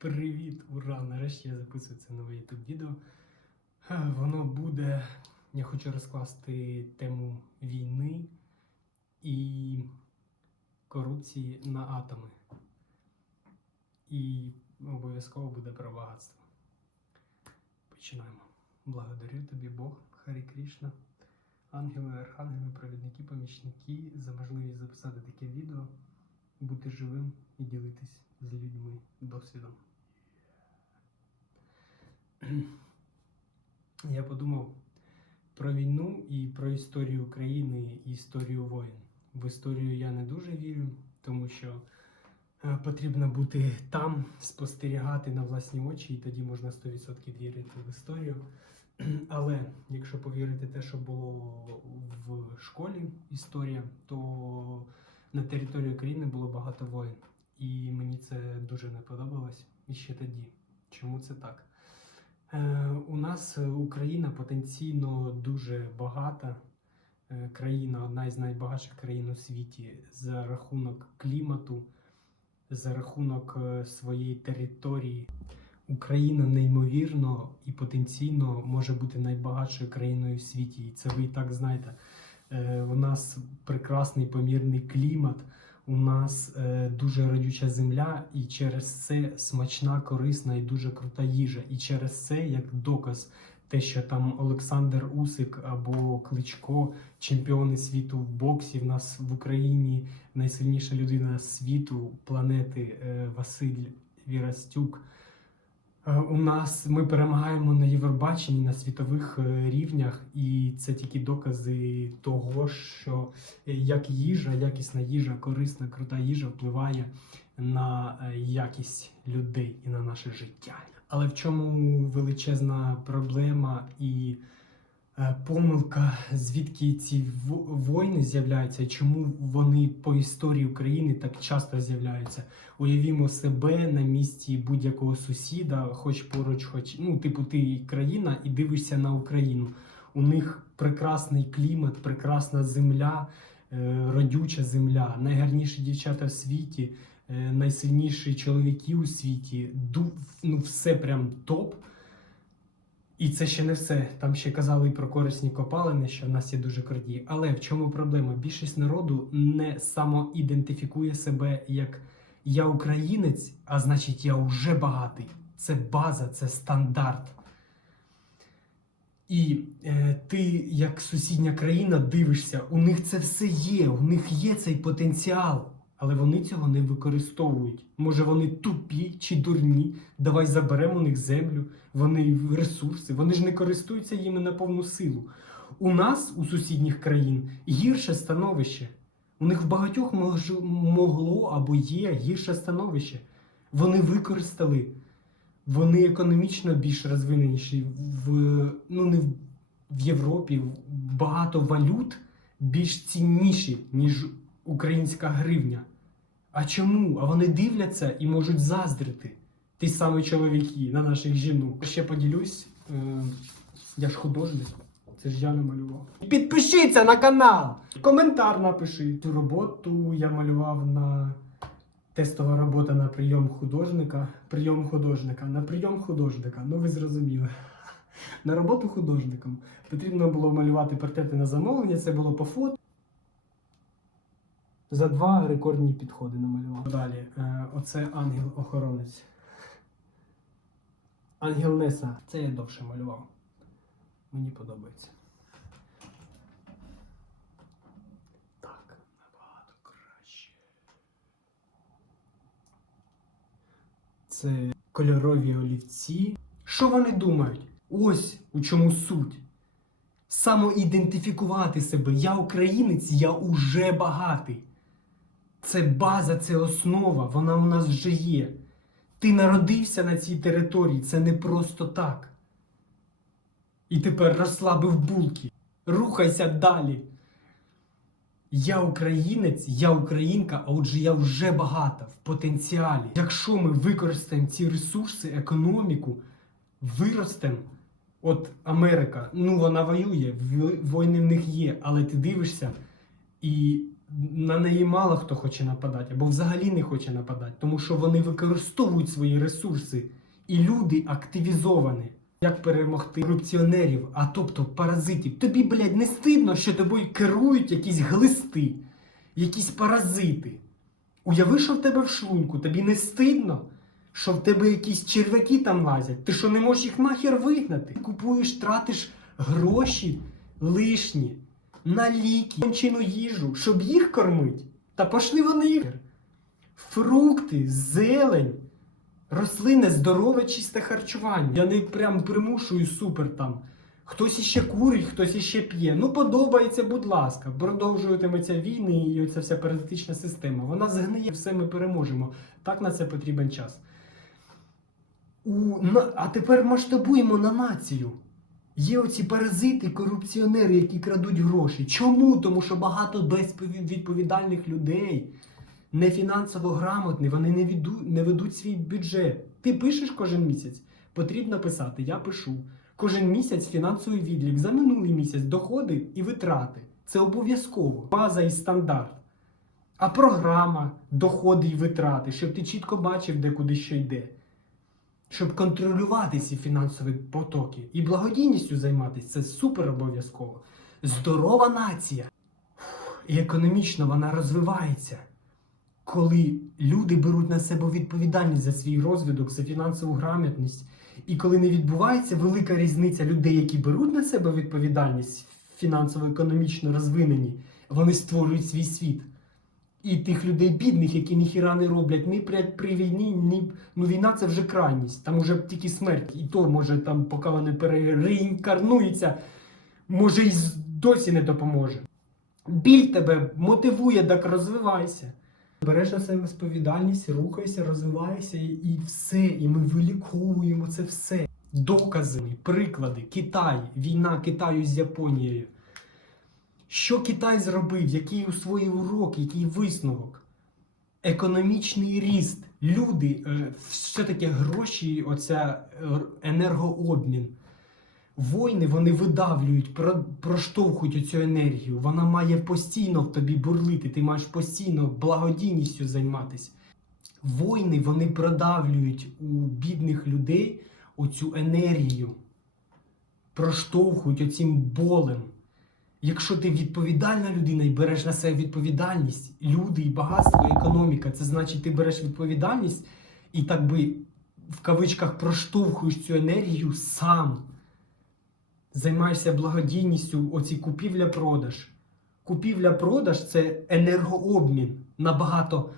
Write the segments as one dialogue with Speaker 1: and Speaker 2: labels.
Speaker 1: Привіт, ура! Нарешті я записую це нове YouTube відео. Воно буде. Я хочу розкласти тему війни і корупції на атоми. І обов'язково буде про багатство. Починаємо. Благодарю тобі, Бог, Харі Крішна, ангели, архангели, провідники, помічники за можливість записати таке відео, бути живим і ділитись з людьми досвідом. Я подумав про війну і про історію України і історію воїн. В історію я не дуже вірю, тому що е, потрібно бути там, спостерігати на власні очі, і тоді можна 100% вірити в історію. Але якщо повірити те, що було в школі історія, то на території України було багато воїн. І мені це дуже не подобалось і ще тоді. Чому це так? Е, у нас е, Україна потенційно дуже багата е, країна, одна із найбагатших країн у світі за рахунок клімату, за рахунок е, своєї території. Україна неймовірно і потенційно може бути найбагатшою країною у світі. І це ви і так знаєте. Е, У нас прекрасний помірний клімат, у нас е, дуже родюча земля, і через це смачна, корисна і дуже крута їжа. І через це, як доказ, те, що там Олександр Усик або Кличко, чемпіони світу в боксі, в нас в Україні найсильніша людина світу, планети е, Василь Вірастюк. Е, У нас ми перемагаємо на Євробаченні на світових е, рівнях, і це тільки докази того, що е, як їжа, якісна їжа, корисна, крута їжа впливає на якість людей і на наше життя. Але в чому величезна проблема і помилка, звідки ці війни з'являються, чому вони по історії України так часто з'являються? Уявімо себе на місці будь-якого сусіда, хоч поруч, хоч ну, типу, ти країна і дивишся на Україну. У них прекрасний клімат, прекрасна земля, е, родюча земля, найгарніші дівчата в світі, е, найсильніші чоловіки у світі. Ну, все прям топ. І це ще не все. Там ще казали і про корисні копалини, що в нас є дуже круті. Але в чому проблема? Більшість народу не самоідентифікує себе як я українець, а значить я вже багатий. Це база, це стандарт. І е, ти, як сусідня країна, дивишся, у них це все є, у них є цей потенціал, але вони цього не використовують. Може, вони тупі чи дурні, давай заберемо у них землю, вони ресурси, вони ж не користуються їми на повну силу. У нас, у сусідніх країн, гірше становище. У них в багатьох мож, могло або є гірше становище. Вони використали, вони економічно більш розвиненіші. В, ну, не в, в Європі багато валют більш цінніші, ніж українська гривня. А чому? А вони дивляться і можуть заздрити. Ті самі чоловіки на наших жінок. Ще поділюсь, е, я ж художник. Це ж я намалював. Підпишіться на канал! Коментар напиши. Цю роботу я малював на тестова робота на прийом художника. Прийом художника. На прийом художника. Ну ви зрозуміли. На роботу художником потрібно було малювати портрети на замовлення. Це було по фото. За два рекордні підходи намалював. Далі, е, оце ангел-охоронець. Ангел Неса. Це я довше малював. Мені подобається. Так, набагато краще. Це кольорові олівці. Що вони думають? Ось у чому суть. Самоідентифікувати себе. Я українець, я уже багатий. Це база, це основа, вона у нас вже є. Ти народився на цій території, це не просто так. І тепер розслабив булки. Рухайся далі. Я українець, я українка, а отже я вже багата в потенціалі. Якщо ми використаємо ці ресурси, економіку, виростемо. От Америка, ну вона воює, війни в них є, але ти дивишся, і на неї мало хто хоче нападати, або взагалі не хоче нападати, тому що вони використовують свої ресурси, і люди активізовані. Як перемогти корупціонерів, а тобто паразитів. Тобі, блядь, не стидно, що тобою керують якісь глисти, якісь паразити. Уяви, що в тебе в шлунку, тобі не стидно, що в тебе якісь черв'яки там лазять. Ти що не можеш їх нахер вигнати? Купуєш, тратиш гроші лишні на ліки, кончену їжу, щоб їх кормити. Та пошли вони. Фрукти, зелень, рослини, здорове, чисте харчування. Я не прям примушую супер там. Хтось іще курить, хтось іще п'є. Ну, подобається, будь ласка. Продовжуватиметься війни і оця вся паразитична система. Вона згниє, все ми переможемо. Так на це потрібен час. У, а тепер масштабуємо на націю. Є оці паразити, корупціонери, які крадуть гроші. Чому? Тому що багато безвідповідальних людей, не фінансово грамотні, вони не, віду, не ведуть свій бюджет. Ти пишеш кожен місяць? Потрібно писати, я пишу. Кожен місяць фінансовий відлік за минулий місяць доходи і витрати. Це обов'язково. База і стандарт. А програма, доходи і витрати, щоб ти чітко бачив, де куди що йде. Щоб контролювати ці фінансові потоки і благодійністю займатися, це супер обов'язково. Здорова нація. І економічно вона розвивається, коли люди беруть на себе відповідальність за свій розвиток, за фінансову грамотність. І коли не відбувається велика різниця людей, які беруть на себе відповідальність фінансово-економічно розвинені, вони створюють свій світ. І тих людей бідних, які ніхіра не роблять ні при, при війні, ні. Ну війна це вже крайність. Там уже тільки смерть. І то може там, поки вони перереінкарнуються, може і досі не допоможе. Біль тебе мотивує, так розвивайся. Береш на себе відповідальність, рухайся, розвивайся і, і все. І ми виліковуємо це все. Докази, приклади. Китай, війна Китаю з Японією. Що Китай зробив? Який усвоїв урок, який висновок? Економічний ріст. Люди, е, все таке гроші, оця е, енергообмін. Війни вони видавлюють, проштовхують оцю енергію. Вона має постійно в тобі бурлити. Ти маєш постійно благодійністю займатися. Війни вони продавлюють у бідних людей оцю енергію, проштовхують оцим болем. Якщо ти відповідальна людина і береш на себе відповідальність, люди і багатство, і економіка, це значить, ти береш відповідальність і так би в кавичках проштовхуєш цю енергію сам. Займаєшся благодійністю, оці купівля-продаж. Купівля-продаж це енергообмін набагато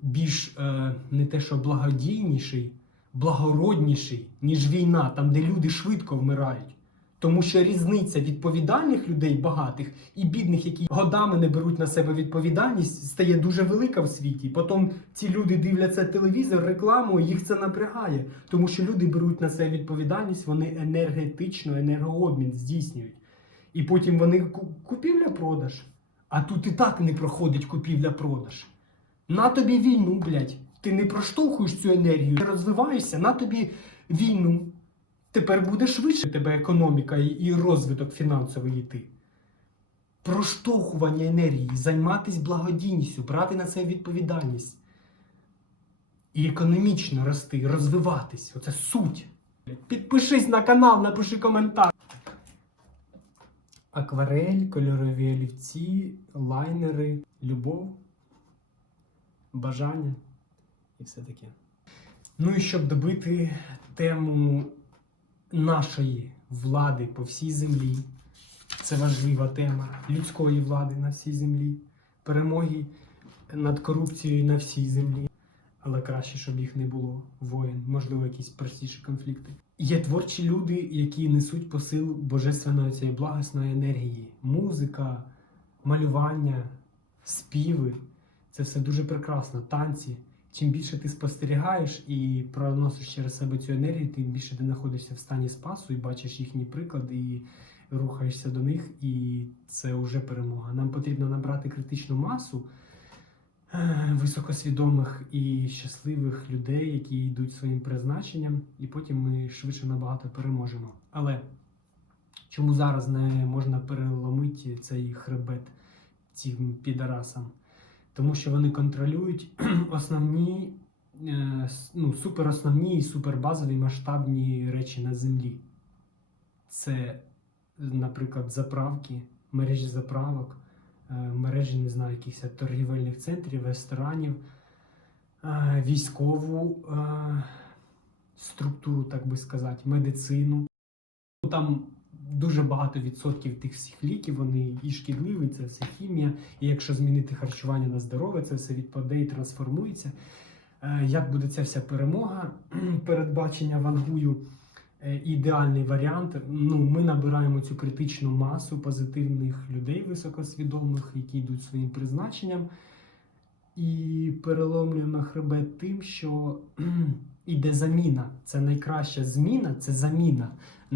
Speaker 1: більш е, не те, що благодійніший, благородніший, ніж війна, там, де люди швидко вмирають. Тому що різниця відповідальних людей, багатих і бідних, які годами не беруть на себе відповідальність, стає дуже велика в світі. Потім ці люди дивляться телевізор, рекламу, їх це напрягає. Тому що люди беруть на себе відповідальність, вони енергетично, енергообмін здійснюють. І потім вони купівля-продаж. А тут і так не проходить купівля-продаж. На тобі війну, блядь. Ти не проштовхуєш цю енергію, ти розвиваєшся, на тобі війну. Тепер буде швидше тебе економіка і, розвиток фінансовий йти. Проштовхування енергії, займатися благодійністю, брати на це відповідальність. І економічно рости, розвиватись. Оце суть. Підпишись на канал, напиши коментар. Акварель, кольорові олівці, лайнери, любов, бажання і все таке. Ну і щоб добити тему нашої влади по всій землі. Це важлива тема людської влади на всій землі, перемоги над корупцією на всій землі. Але краще, щоб їх не було воєн, можливо, якісь простіші конфлікти. Є творчі люди, які несуть посил божественної цієї благосної енергії, музика, малювання, співи. Це все дуже прекрасно. Танці. Чим більше ти спостерігаєш і проносиш через себе цю енергію, тим більше ти знаходишся в стані спасу і бачиш їхні приклади, і рухаєшся до них, і це вже перемога. Нам потрібно набрати критичну масу е, високосвідомих і щасливих людей, які йдуть своїм призначенням, і потім ми швидше набагато переможемо. Але чому зараз не можна переломити цей хребет цим підарасам? Тому що вони контролюють основні, е, ну, суперосновні і супербазові масштабні речі на землі. Це, наприклад, заправки, мережі заправок, е, мережі, не знаю, якихось торгівельних центрів, ресторанів, е, військову структуру, так би сказати, медицину. Ну, Там дуже багато відсотків тих всіх ліків, вони і шкідливі, це все хімія. І якщо змінити харчування на здорове, це все відпаде і трансформується. Е, Як буде ця вся перемога, передбачення вангую е, ідеальний варіант. Ну, ми набираємо цю критичну масу позитивних людей високосвідомих, які йдуть своїм призначенням, і переломлюємо хребет тим, що іде заміна. Це найкраща зміна, це заміна.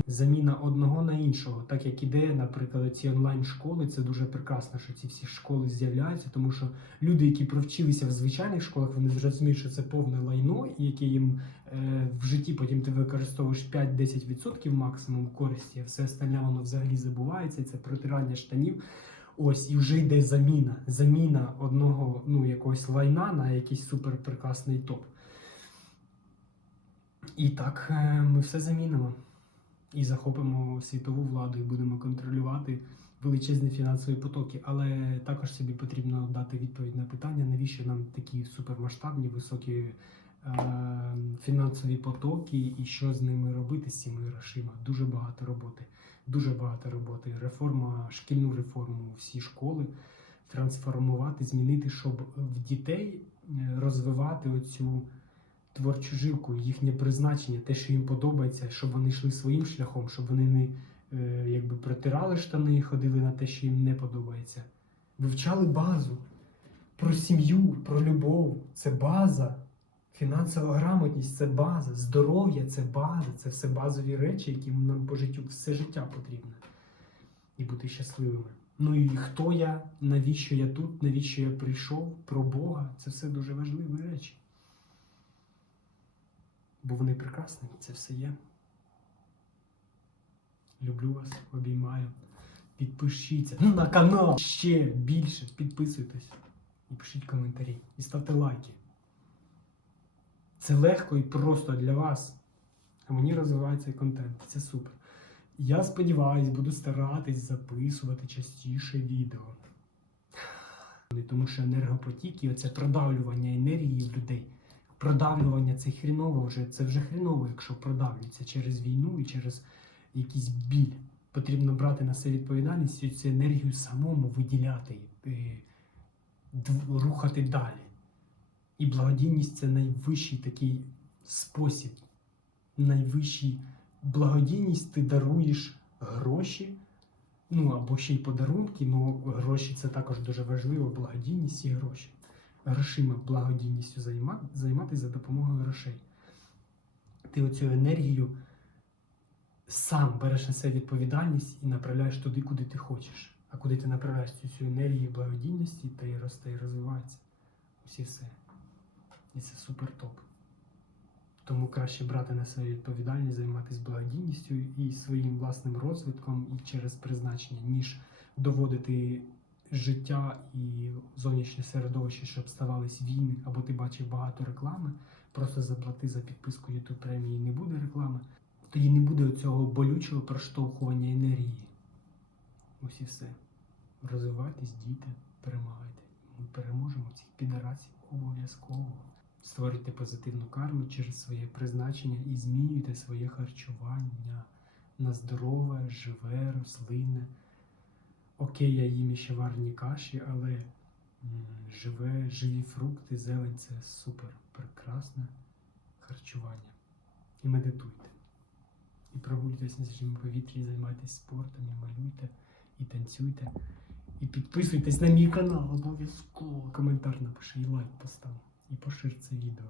Speaker 1: Заміна одного на іншого, так як іде, наприклад, ці онлайн-школи, це дуже прекрасно, що ці всі школи з'являються, тому що люди, які провчилися в звичайних школах, вони зрозуміють, що це повне лайно, і яке їм е, в житті потім ти використовуєш 5-10% максимум користі, а все остальне воно взагалі забувається, це протирання штанів. Ось і вже йде заміна. Заміна одного ну, якогось лайна на якийсь супер прекрасний топ. І так е, ми все замінимо і захопимо світову владу і будемо контролювати величезні фінансові потоки. Але також собі потрібно дати відповідь на питання, навіщо нам такі супермасштабні, високі е, фінансові потоки, і що з ними робити з цими грошима. Дуже багато роботи. Дуже багато роботи. Реформа, шкільну реформу, всі школи трансформувати, змінити, щоб в дітей е, розвивати оцю творчу жилку, їхнє призначення, те, що їм подобається, щоб вони йшли своїм шляхом, щоб вони не е, якби протирали штани і ходили на те, що їм не подобається. Вивчали базу про сім'ю, про любов. Це база. Фінансова грамотність це база, здоров'я це база, це все базові речі, які нам по життю все життя потрібно. І бути щасливими. Ну і хто я, навіщо я тут, навіщо я прийшов, про Бога це все дуже важливі речі. Бо вони прекрасні, це все є. Люблю вас, обіймаю. Підпишіться на канал ще більше. Підписуйтесь і пишіть коментарі. І ставте лайки. Це легко і просто для вас. А мені розвивається контент. Це супер. Я сподіваюсь, буду старатись записувати частіше відео. Тому що енергопотік і оце продавлювання енергії в людей. Продавлювання це хріново вже. Це вже хріново, якщо продавлюється через війну і через якийсь біль. Потрібно брати на себе відповідальність і цю енергію самому виділяти, е, дв- рухати далі. І благодійність це найвищий такий спосіб. Найвищий благодійність ти даруєш гроші, ну або ще й подарунки, ну гроші це також дуже важливо, благодійність і гроші. Грошима благодійністю займати, займатися за допомогою грошей. Ти оцю енергію сам береш на себе відповідальність і направляєш туди, куди ти хочеш. А куди ти направляєш цю всю енергію благодійності, та й росте і розвивається. Ось і все. І це супер топ. Тому краще брати на себе відповідальність, займатися благодійністю і своїм власним розвитком і через призначення, ніж доводити життя і зовнішнє середовище, щоб ставались війни, або ти бачив багато реклами, просто заплати за підписку YouTube премії не буде реклами, тоді не буде цього болючого проштовхування енергії. Ось і все. Розвивайтесь, дійте, перемагайте. Ми переможемо цих підарасів обов'язково. Створюйте позитивну карму через своє призначення і змінюйте своє харчування на здорове, живе, рослинне. Окей, я їм ще варні каші, але живе, живі фрукти, зелень це супер прекрасне харчування. І медитуйте. І прогулюйтесь на свіжому повітрі, і займайтесь спортом, і малюйте, і танцюйте. І підписуйтесь на мій канал обов'язково. Коментар напиши і лайк постав. І пошир це відео.